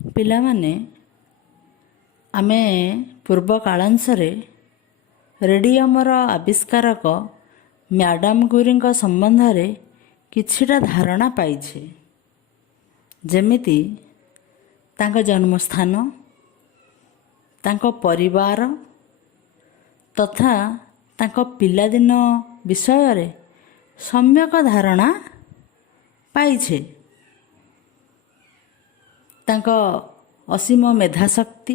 ପିଲାମାନେ ଆମେ ପୂର୍ବ କାଳାଂଶରେ ରେଡ଼ିୟମର ଆବିଷ୍କାରକ ମ୍ୟାଡ଼ାମ କ୍ୟୁରୀଙ୍କ ସମ୍ବନ୍ଧରେ କିଛିଟା ଧାରଣା ପାଇଛେ। ଯେମିତି ତାଙ୍କ ଜନ୍ମସ୍ଥାନ, ତାଙ୍କ ପରିବାର ତଥା ତାଙ୍କ ପିଲାଦିନ ବିଷୟରେ ସମ୍ୟକ ଧାରଣା ପାଇଛେ। ତାଙ୍କ ଅସୀମ ମେଧାଶକ୍ତି,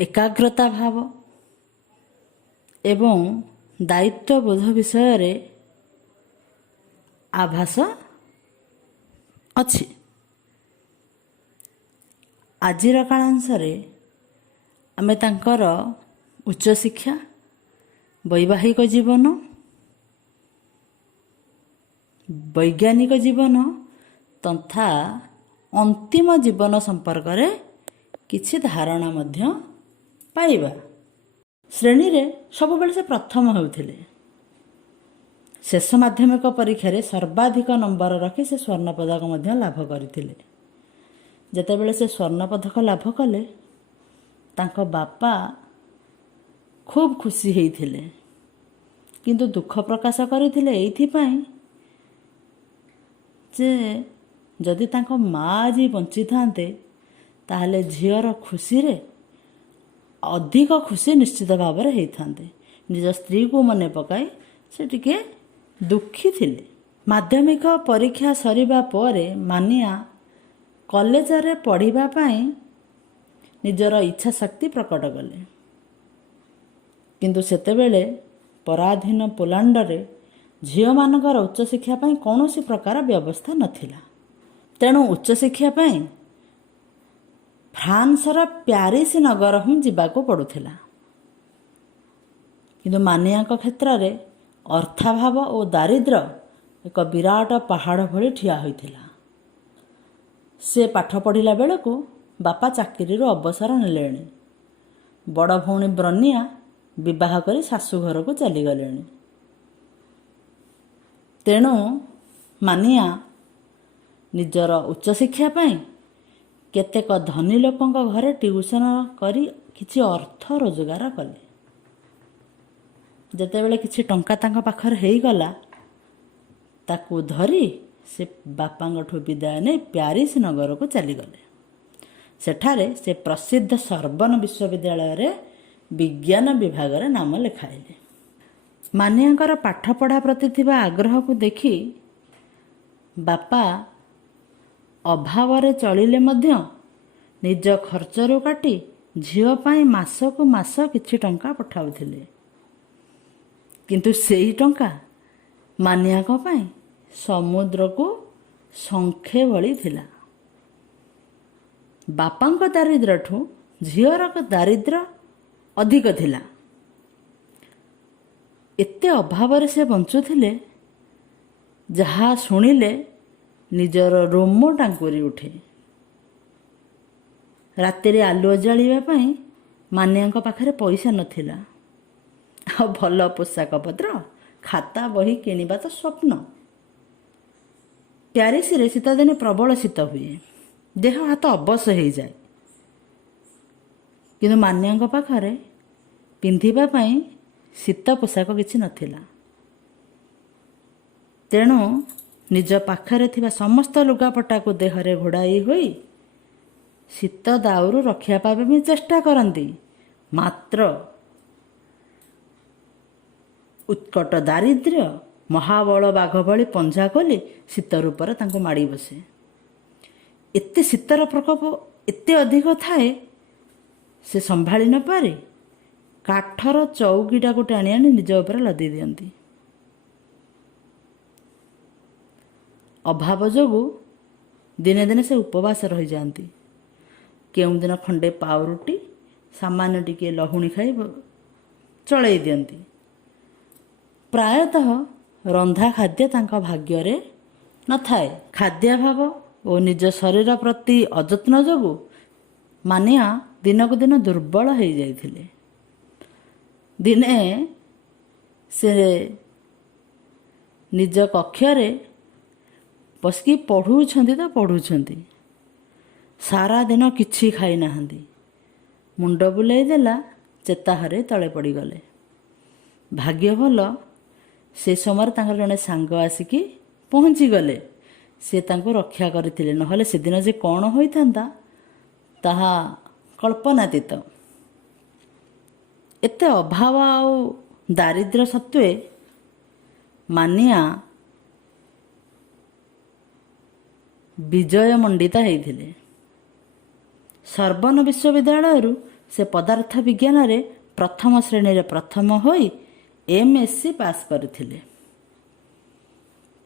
ଏକାଗ୍ରତା ଭାବ ଏବଂ ଦାୟିତ୍ୱବୋଧ ବିଷୟରେ ଆଭାସ ଅଛି। ଆଜିର କାଳାଂଶରେ ଆମେ ତାଙ୍କର ଉଚ୍ଚଶିକ୍ଷା, ବୈବାହିକ ଜୀବନ, ବୈଜ୍ଞାନିକ ଜୀବନ ତଥା ଅନ୍ତିମ ଜୀବନ ସମ୍ପର୍କରେ କିଛି ଧାରଣା ମଧ୍ୟ ପାଇବା। ଶ୍ରେଣୀରେ ସବୁବେଳେ ସେ ପ୍ରଥମ ହେଉଥିଲେ। ଶେଷ ମାଧ୍ୟମିକ ପରୀକ୍ଷାରେ ସର୍ବାଧିକ ନମ୍ବର ରଖି ସେ ସ୍ୱର୍ଣ୍ଣପଦକ ମଧ୍ୟ ଲାଭ କରିଥିଲେ। ଯେତେବେଳେ ସେ ସ୍ୱର୍ଣ୍ଣପଦକ ଲାଭ କଲେ ତାଙ୍କ ବାପା ଖୁବ୍ ଖୁସି ହେଇଥିଲେ, କିନ୍ତୁ ଦୁଃଖ ପ୍ରକାଶ କରିଥିଲେ ଏଇଥିପାଇଁ ଯେ ଯଦି ତାଙ୍କ ମା' ଆଜି ବଞ୍ଚିଥାନ୍ତେ ତାହେଲେ ଝିଅର ଖୁସିରେ ଅଧିକ ଖୁସି ନିଶ୍ଚିତ ଭାବରେ ହେଇଥାନ୍ତେ। ନିଜ ସ୍ତ୍ରୀକୁ ମନେ ପକାଇ ସେ ଟିକେ ଦୁଃଖୀ ଥିଲେ। ମାଧ୍ୟମିକ ପରୀକ୍ଷା ସରିବା ପରେ ମାନିଆ କଲେଜରେ ପଢ଼ିବା ପାଇଁ ନିଜର ଇଚ୍ଛା ଶକ୍ତି ପ୍ରକଟ କଲେ। କିନ୍ତୁ ସେତେବେଳେ ପରାଧୀନ ପୋଲାଣ୍ଡରେ ଝିଅମାନଙ୍କର ଉଚ୍ଚଶିକ୍ଷା ପାଇଁ କୌଣସି ପ୍ରକାର ବ୍ୟବସ୍ଥା ନଥିଲା। ତେଣୁ ଉଚ୍ଚଶିକ୍ଷା ପାଇଁ ଫ୍ରାନ୍ସର ପ୍ୟାରିସ୍ ନଗର ହିଁ ଯିବାକୁ ପଡ଼ୁଥିଲା। କିନ୍ତୁ ମାନିଆଙ୍କ କ୍ଷେତ୍ରରେ ଅର୍ଥାଭାବ ଓ ଦାରିଦ୍ର୍ୟ ଏକ ବିରାଟ ପାହାଡ଼ ଭଳି ଠିଆ ହୋଇଥିଲା। ସେ ପାଠ ପଢ଼ିଲା ବେଳକୁ ବାପା ଚାକିରିରୁ ଅବସର ନେଲେଣି। ବଡ଼ ଭଉଣୀ ବ୍ରନିଆ ବିବାହ କରି ଶାଶୁଘରକୁ ଚାଲିଗଲେଣି। ତେଣୁ ମାନିଆ ନିଜର ଉଚ୍ଚଶିକ୍ଷା ପାଇଁ କେତେକ ଧନୀ ଲୋକଙ୍କ ଘରେ ଟ୍ୟୁସନ କରି କିଛି ଅର୍ଥ ରୋଜଗାର କଲେ। ଯେତେବେଳେ କିଛି ଟଙ୍କା ତାଙ୍କ ପାଖରେ ହେଇଗଲା ତାକୁ ଧରି ସେ ବାପାଙ୍କଠୁ ବିଦାୟ ନେଇ ପ୍ୟାରିସ୍ ନଗରକୁ ଚାଲିଗଲେ। ସେଠାରେ ସେ ପ୍ରସିଦ୍ଧ ସର୍ବନ ବିଶ୍ୱବିଦ୍ୟାଳୟରେ ବିଜ୍ଞାନ ବିଭାଗରେ ନାମ ଲେଖାଇଲେ। ମାନିଆଙ୍କର ପାଠପଢ଼ା ପ୍ରତି ଥିବା ଆଗ୍ରହକୁ ଦେଖି ବାପା ଅଭାବରେ ଚଳିଲେ ମଧ୍ୟ ନିଜ ଖର୍ଚ୍ଚରୁ କାଟି ଝିଅ ପାଇଁ ମାସକୁ ମାସ କିଛି ଟଙ୍କା ପଠାଉଥିଲେ। କିନ୍ତୁ ସେହି ଟଙ୍କା ମାନିଆଙ୍କ ପାଇଁ ସମୁଦ୍ରକୁ ଶଙ୍ଖେ ଭଳି ଥିଲା। ବାପାଙ୍କ ଦାରିଦ୍ର୍ୟଠୁ ଝିଅର ଦାରିଦ୍ର୍ୟ ଅଧିକ ଥିଲା। ଏତେ ଅଭାବରେ ସେ ବଞ୍ଚୁଥିଲେ ଯାହା ଶୁଣିଲେ ନିଜର ରୋମ ଟାଙ୍କୁରି ଉଠେ। ରାତିରେ ଆଲୁଅ ଜାଳିବା ପାଇଁ ମାନିଆଙ୍କ ପାଖରେ ପଇସା ନଥିଲା। ଆଉ ଭଲ ପୋଷାକ ପତ୍ର, ଖାତା ବହି କିଣିବା ତ ସ୍ୱପ୍ନ। ପ୍ୟାରିସରେ ଶୀତଦିନେ ପ୍ରବଳ ଶୀତ ହୁଏ, ଦେହ ହାତ ଅବଶ ହେଇଯାଏ। କିନ୍ତୁ ମାନିଆଙ୍କ ପାଖରେ ପିନ୍ଧିବା ପାଇଁ ଶୀତ ପୋଷାକ କିଛି ନଥିଲା। ତେଣୁ ନିଜ ପାଖରେ ଥିବା ସମସ୍ତ ଲୁଗାପଟାକୁ ଦେହରେ ଘୋଡ଼ାଇ ହୋଇ ଶୀତ ଦାଉରୁ ରକ୍ଷା ପାଇବା ପାଇଁ ଚେଷ୍ଟା କରନ୍ତି। ମାତ୍ର ଉତ୍କଟ ଦାରିଦ୍ର୍ୟ ମହାବଳ ବାଘ ଭଳି ପଞ୍ଝା ଖୋଲି ଶୀତ ରୂପରେ ତାଙ୍କୁ ମାଡ଼ି ବସେ। ଏତେ ଶୀତର ପ୍ରକୋପ ଏତେ ଅଧିକ ଥାଏ ସେ ସମ୍ଭାଳି ନପାରି କାଠର ଚଉକିଟାକୁ ଟାଣି ଆଣି ନିଜ ଉପରେ ଲଦି ଦିଅନ୍ତି। ଅଭାବ ଯୋଗୁଁ ଦିନେ ଦିନେ ସେ ଉପବାସ ରହିଯାଆନ୍ତି। କେଉଁଦିନ ଖଣ୍ଡେ ପାଉରୁଟି, ସାମାନ୍ୟ ଟିକିଏ ଲହୁଣୀ ଖାଇ ଚଳେଇ ଦିଅନ୍ତି। ପ୍ରାୟତଃ ରନ୍ଧା ଖାଦ୍ୟ ତାଙ୍କ ଭାଗ୍ୟରେ ନଥାଏ। ଖାଦ୍ୟାଭାବ ଓ ନିଜ ଶରୀର ପ୍ରତି ଅଯତ୍ନ ଯୋଗୁଁ ମାନିଆ ଦିନକୁ ଦିନ ଦୁର୍ବଳ ହେଇଯାଇଥିଲେ। ଦିନେ ସେ ନିଜ କକ୍ଷରେ ବସିକି ପଢ଼ୁଛନ୍ତି। ସାରା ଦିନ କିଛି ଖାଇନାହାନ୍ତି। ମୁଣ୍ଡ ବୁଲେଇ ଦେଲା, ଚେତା ହରେଇ ତଳେ ପଡ଼ିଗଲେ। ଭାଗ୍ୟ ଭଲ, ସେ ସମୟରେ ତାଙ୍କର ଜଣେ ସାଙ୍ଗ ଆସିକି ପହଞ୍ଚିଗଲେ। ସେ ତାଙ୍କୁ ରକ୍ଷା କରିଥିଲେ, ନହେଲେ ସେଦିନ ଯେ କ'ଣ ହୋଇଥାନ୍ତା ତାହା କଳ୍ପନାତୀତ। ଏତେ ଅଭାବ ଆଉ ଦାରିଦ୍ର୍ୟ ସତ୍ତ୍ୱେ ମାନିଆ ବିଜୟ ମଣ୍ଡିତା ହେଇଥିଲେ। ସର୍ବର୍ଣ୍ଣ ବିଶ୍ୱବିଦ୍ୟାଳୟରୁ ସେ ପଦାର୍ଥ ବିଜ୍ଞାନରେ ପ୍ରଥମ ଶ୍ରେଣୀରେ ପ୍ରଥମ ହୋଇ MSc ପାସ୍ କରିଥିଲେ।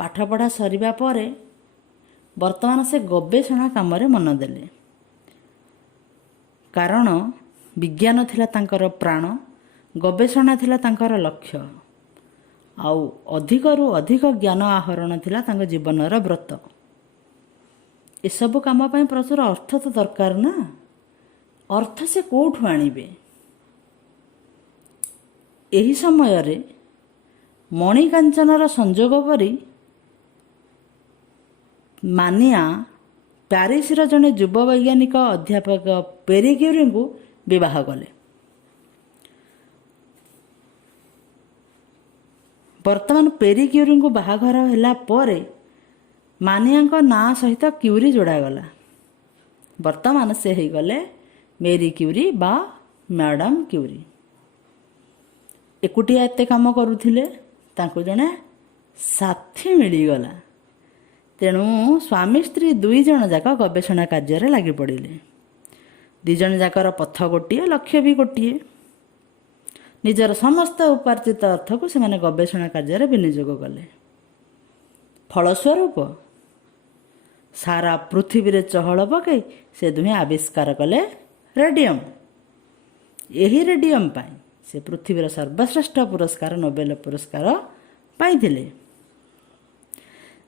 ପାଠପଢ଼ା ସରିବା ପରେ ବର୍ତ୍ତମାନ ସେ ଗବେଷଣା କାମରେ ମନ ଦେଲେ। କାରଣ ବିଜ୍ଞାନ ଥିଲା ତାଙ୍କର ପ୍ରାଣ, ଗବେଷଣା ଥିଲା ତାଙ୍କର ଲକ୍ଷ୍ୟ, ଆଉ ଅଧିକରୁ ଅଧିକ ଜ୍ଞାନ ଆହରଣ ଥିଲା ତାଙ୍କ ଜୀବନର ବ୍ରତ। ଏସବୁ କାମ ପାଇଁ ପ୍ରଚୁର ଅର୍ଥ ତ ଦରକାର ନା। ଅର୍ଥ ସେ କେଉଁଠୁ ଆଣିବେ? ଏହି ସମୟରେ ମଣିକାଞ୍ଚନର ସଂଯୋଗ ପରି ମାନିଆ ପ୍ୟାରିସର ଜଣେ ଯୁବ ବୈଜ୍ଞାନିକ ଅଧ୍ୟାପକ ପେରି କ୍ୟୁରିଙ୍କୁ ବିବାହ କଲେ। ବର୍ତ୍ତମାନ ପେରି କ୍ୟୁରିଙ୍କୁ ବାହାଘର ହେଲା ପରେ ମାନିଆଙ୍କ ନାଁ ସହିତ କ୍ୟୁରି ଯୋଡ଼ାଗଲା। ବର୍ତ୍ତମାନ ସେ ହେଇଗଲେ ମେରି କ୍ୟୁରି ବା ମ୍ୟାଡ଼ାମ୍ କ୍ୟୁରି। ଏକୁଟିଆ ଏତେ କାମ କରୁଥିଲେ, ତାଙ୍କୁ ଜଣେ ସାଥୀ ମିଳିଗଲା। ତେଣୁ ସ୍ୱାମୀ ସ୍ତ୍ରୀ ଦୁଇ ଜଣ ଯାକ ଗବେଷଣା କାର୍ଯ୍ୟରେ ଲାଗି ପଡ଼ିଲେ। ଦୁଇ ଜଣ ଯାକର ପଥ ଗୋଟିଏ, ଲକ୍ଷ୍ୟ ବି ଗୋଟିଏ। ନିଜର ସମସ୍ତ ଉପାର୍ଜିତ ଅର୍ଥକୁ ସେମାନେ ଗବେଷଣା କାର୍ଯ୍ୟରେ ବିନିଯୋଗ କଲେ। ଫଳସ୍ୱରୂପ ସାରା ପୃଥିବୀରେ ଚହଳ ପକାଇ ସେ ଦୁହେଁ ଆବିଷ୍କାର କଲେ ରେଡ଼ିୟମ୍। ଏହି ରେଡ଼ିୟମ୍ ପାଇଁ ସେ ପୃଥିବୀର ସର୍ବଶ୍ରେଷ୍ଠ ପୁରସ୍କାର ନୋବେଲ ପୁରସ୍କାର ପାଇଥିଲେ।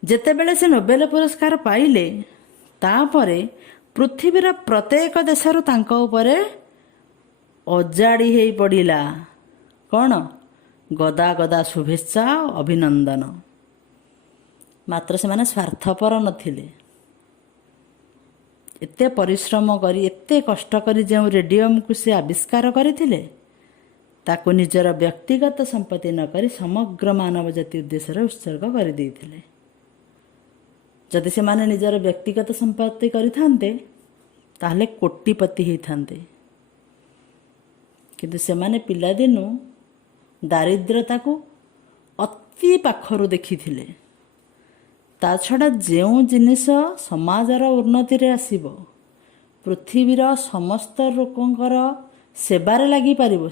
ଯେତେବେଳେ ସେ ନୋବେଲ ପୁରସ୍କାର ପାଇଲେ, ତାପରେ ପୃଥିବୀର ପ୍ରତ୍ୟେକ ଦେଶରୁ ତାଙ୍କ ଉପରେ ଅଜାଡ଼ି ହେଇ ପଡ଼ିଲା କ'ଣ? ଗଦା ଗଦା ଶୁଭେଚ୍ଛା, ଅଭିନନ୍ଦନ। ମାତ୍ର ସେମାନେ ସ୍ୱାର୍ଥପର ନଥିଲେ। ଏତେ ପରିଶ୍ରମ କରି, ଏତେ କଷ୍ଟ କରି ଯେଉଁ ରେଡ଼ିୟମ୍କୁ ସେ ଆବିଷ୍କାର କରିଥିଲେ, ତାକୁ ନିଜର ବ୍ୟକ୍ତିଗତ ସମ୍ପତ୍ତି ନ କରି ସମଗ୍ର ମାନବ ଜାତି ଉଦ୍ଦେଶ୍ୟରେ ଉତ୍ସର୍ଗ କରିଦେଇଥିଲେ। ଯଦି ସେମାନେ ନିଜର ବ୍ୟକ୍ତିଗତ ସମ୍ପତ୍ତି କରିଥାନ୍ତେ ତାହେଲେ କୋଟିପତି ହେଇଥାନ୍ତେ। କିନ୍ତୁ ସେମାନେ ପିଲାଦିନୁ ଦାରିଦ୍ର୍ୟତାକୁ ଅତି ପାଖରୁ ଦେଖିଥିଲେ। ତା ଛଡ଼ା ଯେଉଁ ଜିନିଷ ସମାଜର ଉନ୍ନତିରେ ଆସିବ, ପୃଥିବୀର ସମସ୍ତ ଲୋକଙ୍କର ସେବାରେ ଲାଗିପାରିବ,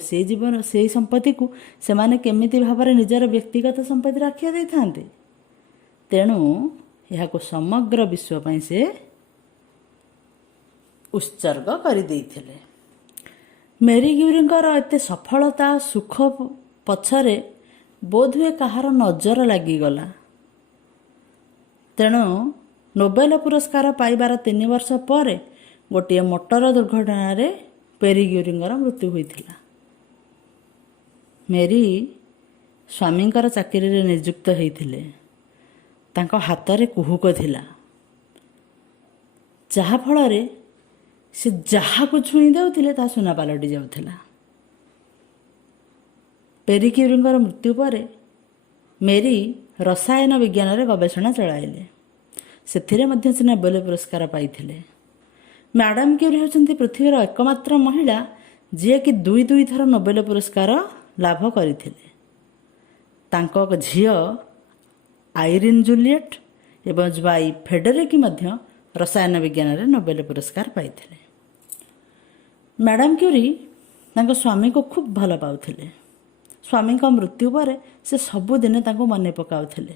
ସେଇ ସମ୍ପତ୍ତିକୁ ସେମାନେ କେମିତି ଭାବରେ ନିଜର ବ୍ୟକ୍ତିଗତ ସମ୍ପତ୍ତି ରକ୍ଷା ଦେଇଥାନ୍ତେ। ତେଣୁ ଏହାକୁ ସମଗ୍ର ବିଶ୍ୱ ପାଇଁ ସେ ଉତ୍ସର୍ଗ କରିଦେଇଥିଲେ। ମେରି କ୍ୟୁରିଙ୍କର ଏତେ ସଫଳତା, ସୁଖ ପଛରେ ବୋଧହୁଏ କାହାର ନଜର ଲାଗିଗଲା। ତେଣୁ ନୋବେଲ ପୁରସ୍କାର ପାଇବାର 3 ବର୍ଷ ପରେ ଗୋଟିଏ ମୋଟର ଦୁର୍ଘଟଣାରେ ପେରି କ୍ୟୁରିଙ୍କର ମୃତ୍ୟୁ ହୋଇଥିଲା। ମେରି ସ୍ୱାମୀଙ୍କର ଚାକିରିରେ ନିଯୁକ୍ତ ହୋଇଥିଲେ। ତାଙ୍କ ହାତରେ କୁହୁକ ଥିଲା, ଯାହାଫଳରେ ସେ ଯାହାକୁ ଛୁଇଁ ଦେଉଥିଲେ ତାହା ସୁନା ପାଲଟି ଯାଉଥିଲା। ପେରି କ୍ୟୁରିଙ୍କର ମୃତ୍ୟୁ ପରେ ମେରି ରସାୟନ ବିଜ୍ଞାନରେ ଗବେଷଣା ଚଳାଇଲେ। ସେଥିରେ ମଧ୍ୟ ସେ ନୋବେଲ ପୁରସ୍କାର ପାଇଥିଲେ। ମ୍ୟାଡ଼ାମ୍ କ୍ୟୁରି ହେଉଛନ୍ତି ପୃଥିବୀର ଏକମାତ୍ର ମହିଳା ଯିଏକି 2 ଥର ନୋବେଲ ପୁରସ୍କାର ଲାଭ କରିଥିଲେ। ତାଙ୍କ ଝିଅ ଆଇରିନ୍ ଜୁଲିଏଟ୍ ଏବଂ ଜ୍ୱାଇଁ ଫେଡେରିକ୍ ମଧ୍ୟ ରସାୟନ ବିଜ୍ଞାନରେ ନୋବେଲ ପୁରସ୍କାର ପାଇଥିଲେ। ମ୍ୟାଡ଼ାମ୍ କ୍ୟୁରି ତାଙ୍କ ସ୍ୱାମୀଙ୍କୁ ଖୁବ୍ ଭଲ ପାଉଥିଲେ। ସ୍ୱାମୀଙ୍କ ମୃତ୍ୟୁ ପରେ ସେ ସବୁଦିନେ ତାଙ୍କୁ ମନେ ପକାଉଥିଲେ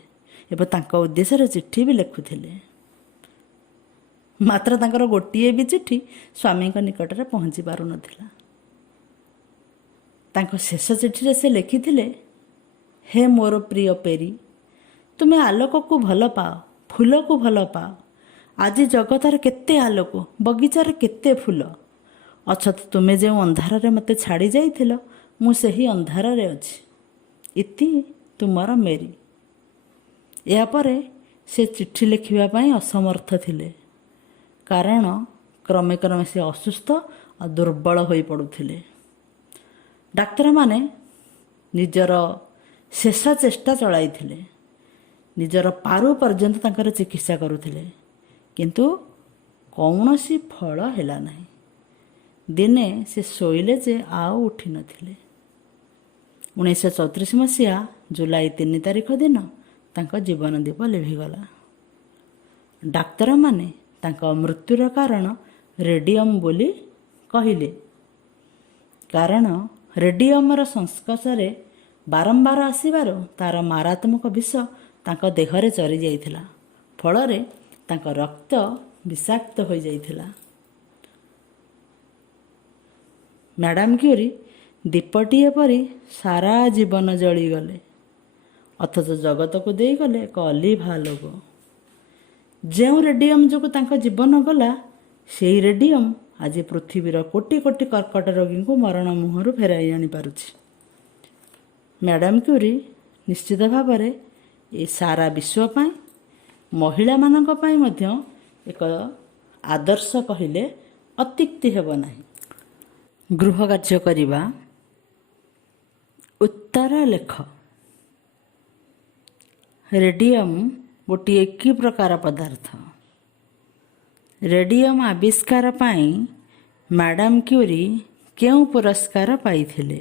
ଏବଂ ତାଙ୍କ ଉଦ୍ଦେଶ୍ୟରେ ଚିଠି ବି ଲେଖୁଥିଲେ। ମାତ୍ର ତାଙ୍କର ଗୋଟିଏ ବି ଚିଠି ସ୍ୱାମୀଙ୍କ ନିକଟରେ ପହଞ୍ଚି ପାରୁନଥିଲା। ତାଙ୍କ ଶେଷ ଚିଠିରେ ସେ ଲେଖିଥିଲେ, ହେ ମୋର ପ୍ରିୟ ପେରି, ତୁମେ ଆଲୋକକୁ ଭଲ ପାଅ, ଫୁଲକୁ ଭଲ ପାଅ। ଆଜି ଜଗତରେ କେତେ ଆଲୋକ, ବଗିଚାରେ କେତେ ଫୁଲ, ଅଥଚ ତୁମେ ଯେଉଁ ଅନ୍ଧାରରେ ମୋତେ ଛାଡ଼ି ଯାଇଥିଲ, ମୁଁ ସେହି ଅନ୍ଧାରରେ ଅଛି। ଇତି ତୁମର ମେରି। ଏହାପରେ ସେ ଚିଠି ଲେଖିବା ପାଇଁ ଅସମର୍ଥ ଥିଲେ, କାରଣ କ୍ରମେ କ୍ରମେ ସେ ଅସୁସ୍ଥ ଆଉ ଦୁର୍ବଳ ହୋଇପଡ଼ୁଥିଲେ। ଡାକ୍ତରମାନେ ନିଜର ଶେଷ ଚେଷ୍ଟା ଚଳାଇଥିଲେ, ନିଜର ପାରୁ ପର୍ଯ୍ୟନ୍ତ ତାଙ୍କର ଚିକିତ୍ସା କରୁଥିଲେ, କିନ୍ତୁ କୌଣସି ଫଳ ହେଲା ନାହିଁ। ଦିନେ ସେ ଶୋଇଲେ ଯେ ଆଉ ଉଠିନଥିଲେ। 1934 ମସିହା ଜୁଲାଇ 3 ତାରିଖ ଦିନ ତାଙ୍କ ଜୀବନ ଦୀପ ଲିଭିଗଲା। ଡାକ୍ତରମାନେ ତାଙ୍କ ମୃତ୍ୟୁର କାରଣ ରେଡ଼ିୟମ୍ ବୋଲି କହିଲେ, କାରଣ ରେଡ଼ିୟମର ସଂସ୍ପର୍ଶରେ ବାରମ୍ବାର ଆସିବାରୁ ତା'ର ମାରାତ୍ମକ ବିଷ ତାଙ୍କ ଦେହରେ ଚରିଯାଇଥିଲା, ଫଳରେ ତାଙ୍କ ରକ୍ତ ବିଷାକ୍ତ ହୋଇଯାଇଥିଲା। ମ୍ୟାଡ଼ାମ୍ କ୍ୟୁରୀ ଦୀପଟିଏ ପରି ସାରା ଜୀବନ ଜଳିଗଲେ, ଅଥଚ ଜଗତକୁ ଦେଇଗଲେ ଏକ ଅଲିଭା ଆଲୋକ। ଯେଉଁ ରେଡ଼ିୟମ୍ ଯୋଗୁଁ ତାଙ୍କ ଜୀବନ ଗଲା, ସେହି ରେଡ଼ିୟମ୍ ଆଜି ପୃଥିବୀର କୋଟି କୋଟି କର୍କଟ ରୋଗୀଙ୍କୁ ମରଣ ମୁହଁରୁ ଫେରାଇ ଆଣିପାରୁଛି। ମ୍ୟାଡ଼ାମ୍ କ୍ୟୁରୀ ନିଶ୍ଚିତ ଭାବରେ ଏ ସାରା ବିଶ୍ୱ ପାଇଁ, ମହିଳାମାନଙ୍କ ପାଇଁ ମଧ୍ୟ ଏକ ଆଦର୍ଶ କହିଲେ ଅତ୍ୟୁକ୍ତି ହେବ ନାହିଁ। ଗୃହ କାର୍ଯ୍ୟ କରିବା। ଉତ୍ତର ଲେଖ। ରେଡ଼ିୟମ୍ ଗୋଟିଏ କି ପ୍ରକାର ପଦାର୍ଥ? ରେଡ଼ିୟମ୍ ଆବିଷ୍କାର ପାଇଁ ମ୍ୟାଡ଼ାମ୍ କ୍ୟୁରୀ କେଉଁ ପୁରସ୍କାର ପାଇଥିଲେ?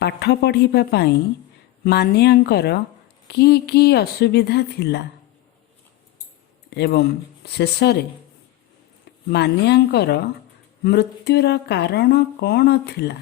ପାଠ ପଢ଼ିବା ପାଇଁ ମାନିଆଙ୍କର କି କି ଅସୁବିଧା ଥିଲା? ଏବଂ ଶେଷରେ ମାନିଆଙ୍କର ମୃତ୍ୟୁର କାରଣ କ'ଣ ଥିଲା?